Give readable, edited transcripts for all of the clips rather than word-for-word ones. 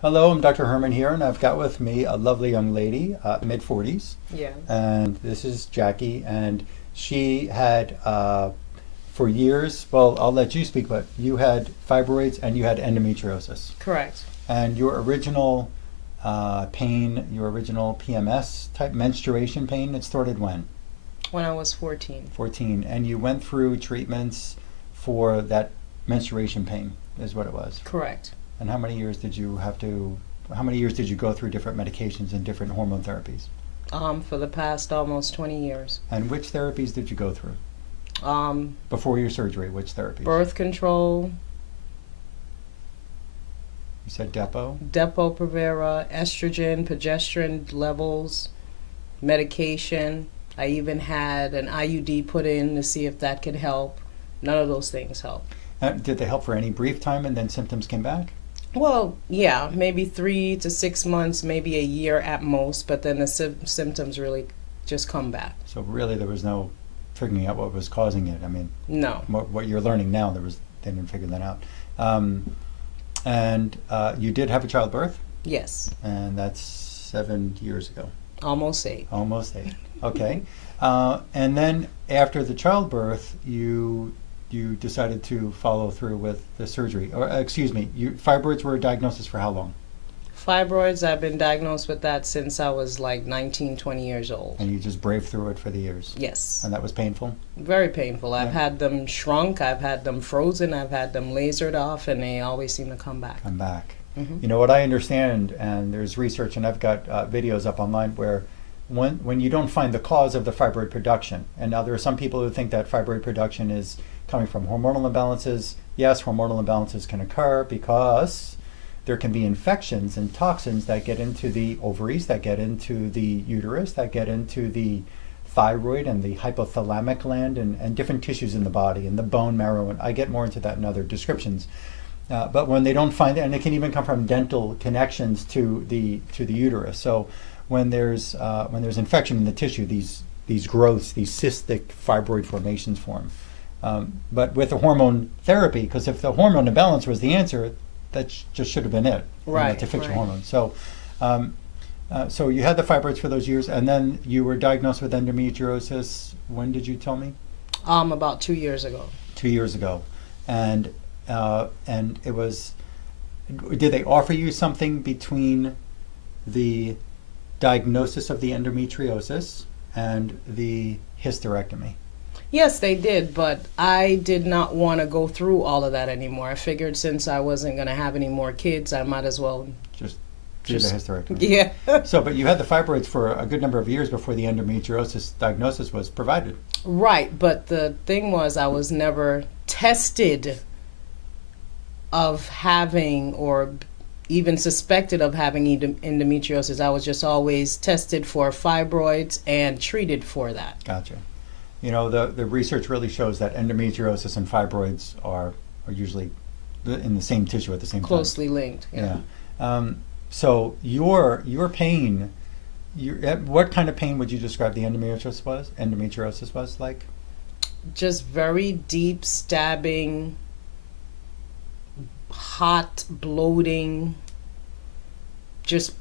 Hello, I'm Dr. Herman here, and I've got with me a lovely young lady, mid-40s. Yeah. And this is Jackie, and she had, for years, well, I'll let you speak, but you had fibroids and you had endometriosis. Correct. And your original pain, your original PMS type menstruation pain, it started when? When I was 14. 14. And you went through treatments for that menstruation pain, is what it was. Correct. And how many years did you go through different medications and different hormone therapies? For the past almost 20 years. And which therapies did you go through? Before your surgery, which therapies? Birth control, You said Depo? Depo-Provera, estrogen, progesterone levels, medication. I even had an IUD put in to see if that could help. None of those things helped. Did they help for any brief time and then symptoms came back? Well, yeah, maybe 3 to 6 months, maybe a year at most, but then the symptoms really just come back. So really there was no figuring out what was causing it. I mean, No. what you're learning now, they didn't figure that out. And you did have a childbirth, Yes. and that's 7 years ago. Almost 8. Almost 8. Okay. And then after the childbirth, you decided to follow through with the surgery. Or excuse me, fibroids were a diagnosis for how long? Fibroids, I've been diagnosed with that since I was like 19, 20 years old. And you just braved through it for the years. Yes. And that was painful? Very painful. I've Yeah. had them shrunk, I've had them frozen, I've had them lasered off, and they always seem to come back. Come back. Mhm. You know what I understand, and there's research, and I've got videos up online where when you don't find the cause of the fibroid production, and now there are some people who think that fibroid production is coming from hormonal imbalances. Yes, hormonal imbalances can occur because there can be infections and toxins that get into the ovaries, that get into the uterus, that get into the thyroid and the hypothalamic gland and different tissues in the body and the bone marrow. And I get more into that in other descriptions. But when they don't find it, and it can even come from dental connections to the uterus. So when there's infection in the tissue, these growths, these cystic fibroid formations form. But with the hormone therapy, because if the hormone imbalance was the answer, that just should have been it, Right, to fix your right. hormones. So, so you had the fibroids for those years, and then you were diagnosed with endometriosis. When did you tell me? About 2 years ago. 2 years ago, and it was. Did they offer you something between the diagnosis of the endometriosis and the hysterectomy? Yes, they did, but I did not want to go through all of that anymore. I figured since I wasn't going to have any more kids, I might as well. Just do the hysterectomy. Yeah. So, but you had the fibroids for a good number of years before the endometriosis diagnosis was provided. Right, but the thing was, I was never tested of having or even suspected of having endometriosis. I was just always tested for fibroids and treated for that. Gotcha. You know, the research really shows that endometriosis and fibroids are usually in the same tissue at the same time. Closely linked. Yeah. So your pain, what kind of pain would you describe the endometriosis was like? Just very deep stabbing, hot bloating, just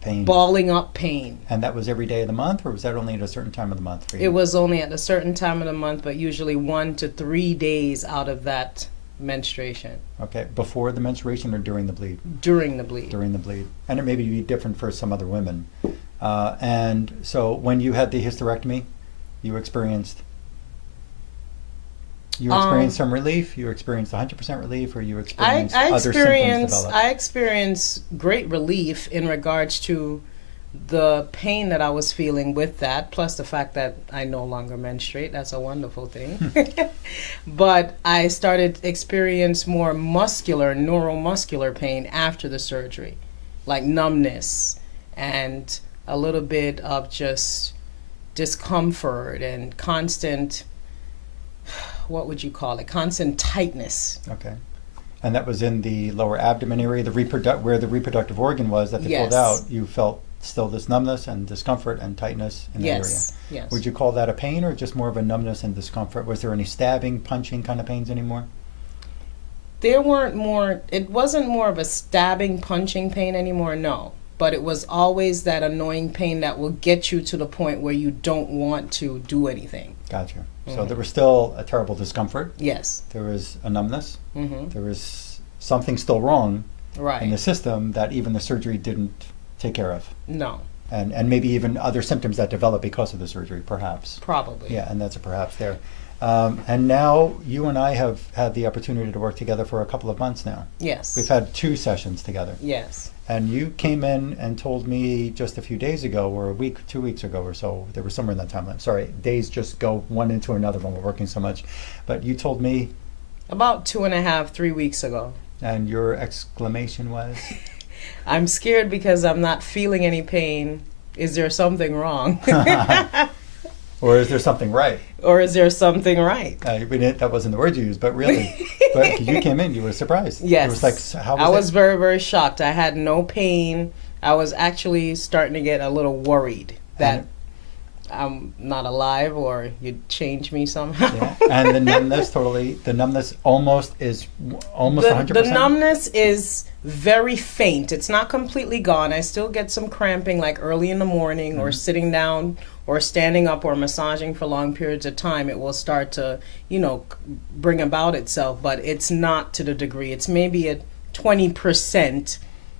Pain. balling up pain. And that was every day of the month, or was that only at a certain time of the month for you? It was only at a certain time of the month, but usually 1 to 3 days out of that menstruation. Okay, before the menstruation or during the bleed? During the bleed. During the bleed. And it may be different for some other women. And so when you had the hysterectomy, you experienced some relief, you experienced 100% relief, or you experienced other symptoms develop? I experienced great relief in regards to the pain that I was feeling with that, plus the fact that I no longer menstruate. That's a wonderful thing. But I started experience more neuromuscular pain after the surgery, like numbness and a little bit of just discomfort and constant, what would you call it? Constant tightness. Okay. And that was in the lower abdomen area, where the reproductive organ was that they pulled out. You felt still this numbness and discomfort and tightness in the area. Yes. Would you call that a pain or just more of a numbness and discomfort? Was there any stabbing, punching kind of pains anymore? There weren't more, it wasn't more of a stabbing, punching pain anymore, no. But it was always that annoying pain that will get you to the point where you don't want to do anything. Gotcha. So there was still a terrible discomfort. Yes. There was a numbness. Mm-hmm. There was something still wrong Right. in the system that even the surgery didn't take care of. No, And maybe even other symptoms that develop because of the surgery, perhaps. probably. Yeah, and that's a perhaps there. And now you and I have had the opportunity to work together for a couple of months now. Yes. We've had 2 sessions together. Yes. And you came in and told me just a few days ago, or 2 weeks ago or so, there was somewhere in that timeline. Sorry, days just go one into another when we're working so much. But you told me, About 2.5, 3 weeks ago. and your exclamation was? I'm scared because I'm not feeling any pain. Is there something wrong? Or is there something right? Or is there something right? That wasn't the word you used, but really. But you came in, you were surprised. Yes. It was like, how was I was it? very, very shocked. I had no pain. I was actually starting to get a little worried that I'm not alive or you'd change me somehow. Yeah. And the numbness almost 100%. The numbness is very faint. It's not completely gone. I still get some cramping like early in the morning or sitting down or standing up or massaging for long periods of time. It will start to, bring about itself, but it's not to the degree. It's maybe at 20%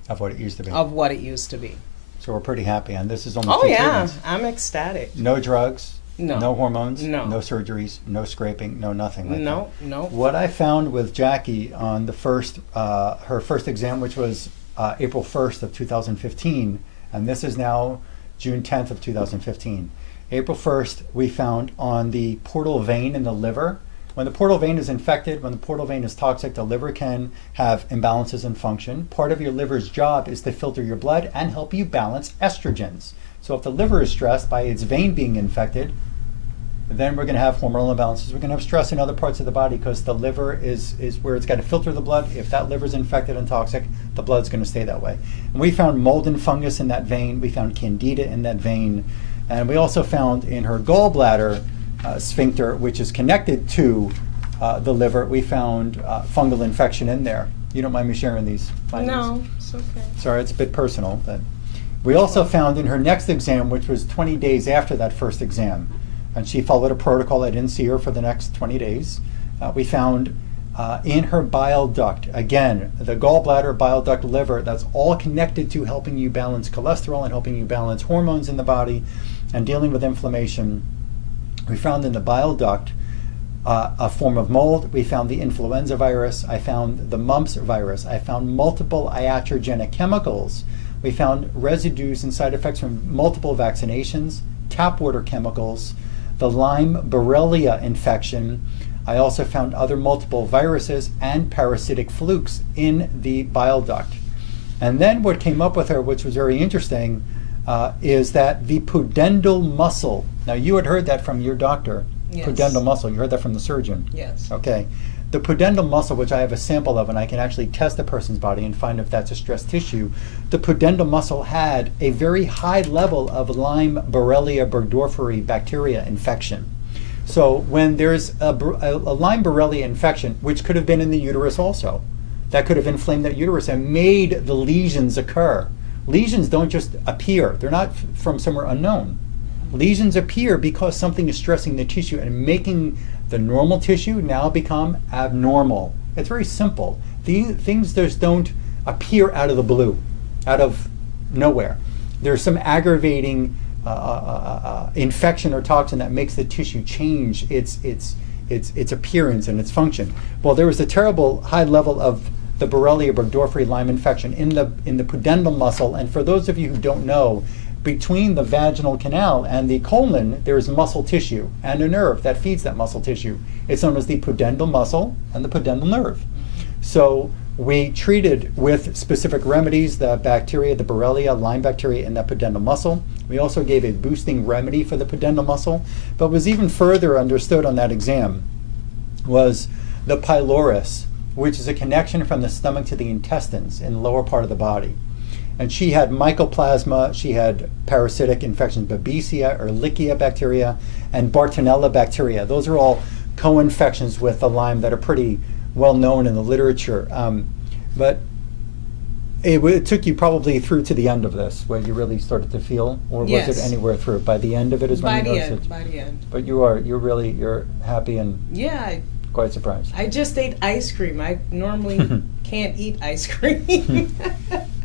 Of what it used to be. of what it used to be. So we're pretty happy. And this is only Oh 2 yeah, treatments. I'm ecstatic. No drugs, No. hormones, No. surgeries, no scraping, no nothing like No, that. no. What I found with Jackie on the her first exam, which was April 1st of 2015, and this is now June 10th of 2015. April 1st, we found on the portal vein in the liver. When the portal vein is infected, when the portal vein is toxic, the liver can have imbalances in function. Part of your liver's job is to filter your blood and help you balance estrogens. So if the liver is stressed by its vein being infected, then we're going to have hormonal imbalances. We're going to have stress in other parts of the body because the liver is where it's got to filter the blood. If that liver is infected and toxic, the blood's going to stay that way. And we found mold and fungus in that vein. We found candida in that vein. And we also found in her gallbladder sphincter, which is connected to the liver, we found fungal infection in there. You don't mind me sharing these findings? No, it's okay. Sorry, it's a bit personal. But we also found in her next exam, which was 20 days after that first exam, and she followed a protocol. I didn't see her for the next 20 days. We found in her bile duct, again, the gallbladder, bile duct, liver, that's all connected to helping you balance cholesterol and helping you balance hormones in the body and dealing with inflammation. We found in the bile duct a form of mold. We found the influenza virus. I found the mumps virus. I found multiple iatrogenic chemicals. We found residues and side effects from multiple vaccinations, tap water chemicals, the Lyme Borrelia infection. I also found other multiple viruses and parasitic flukes in the bile duct. And then what came up with her, which was very interesting, is that the pudendal muscle, now you had heard that from your doctor, Yes. pudendal muscle, you heard that from the surgeon. Yes. Okay. The pudendal muscle, which I have a sample of, and I can actually test a person's body and find if that's a stressed tissue, the pudendal muscle had a very high level of Lyme Borrelia burgdorferi bacteria infection. So when there's a Lyme Borrelia infection, which could have been in the uterus also, that could have inflamed that uterus and made the lesions occur. Lesions don't just appear. They're not from somewhere unknown. Lesions appear because something is stressing the tissue and making the normal tissue now become abnormal. It's very simple. These things just don't appear out of the blue, out of nowhere. There's some aggravating infection or toxin that makes the tissue change its appearance and its function. Well, there was a terrible high level of the Borrelia burgdorferi Lyme infection in the pudendal muscle. And for those of you who don't know, between the vaginal canal and the colon, there is muscle tissue and a nerve that feeds that muscle tissue. It's known as the pudendal muscle and the pudendal nerve. So we treated with specific remedies the bacteria, the Borrelia, Lyme bacteria in that pudendal muscle. We also gave a boosting remedy for the pudendal muscle. But was even further understood on that exam was the pylorus, which is a connection from the stomach to the intestines in the lower part of the body. And she had mycoplasma, she had parasitic infections, Babesia or Ehrlichia bacteria, and Bartonella bacteria. Those are all co-infections with the Lyme that are pretty well known in the literature. But it took you probably through to the end of this, where you really started to feel, or was Yes. it anywhere through? By the end of it is when By you the noticed end. it. By the end. But you're happy and Yeah. quite surprised. I just ate ice cream. I normally can't eat ice cream.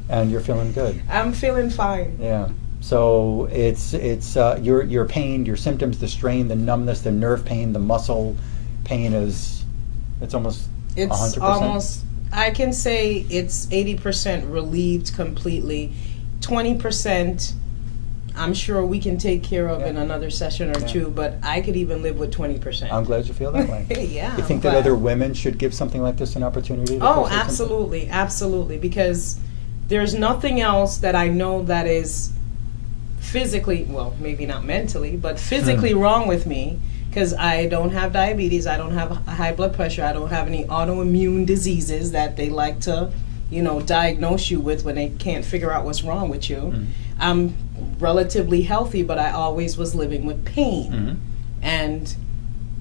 And you're feeling good. I'm feeling fine. Yeah. So it's your pain, your symptoms, the strain, the numbness, the nerve pain, the muscle pain it's almost It's 100%. almost, I can say it's 80% relieved completely. 20%, I'm sure we can take care of in another session or Yeah. two, but I could even live with 20%. I'm glad you feel that way. Yeah. You think I'm that other glad. women should give something like this an opportunity? To Oh, pursue something? absolutely, absolutely. Because there's nothing else that I know that is physically, well, maybe not mentally, but physically wrong with me. Because I don't have diabetes, I don't have high blood pressure, I don't have any autoimmune diseases that they like to, diagnose you with when they can't figure out what's wrong with you. Mhm. I'm relatively healthy, but I always was living with pain. Mhm. And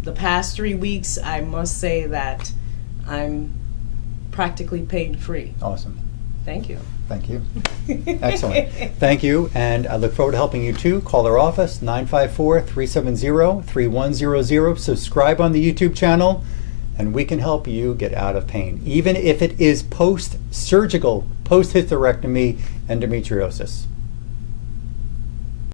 the past 3 weeks, I must say that I'm practically pain-free. Awesome. Thank you. Thank you. Excellent. Thank you, and I look forward to helping you too. Call our office, 954-370-3100. Subscribe on the YouTube channel, and we can help you get out of pain, even if it is post-surgical, post-hysterectomy endometriosis.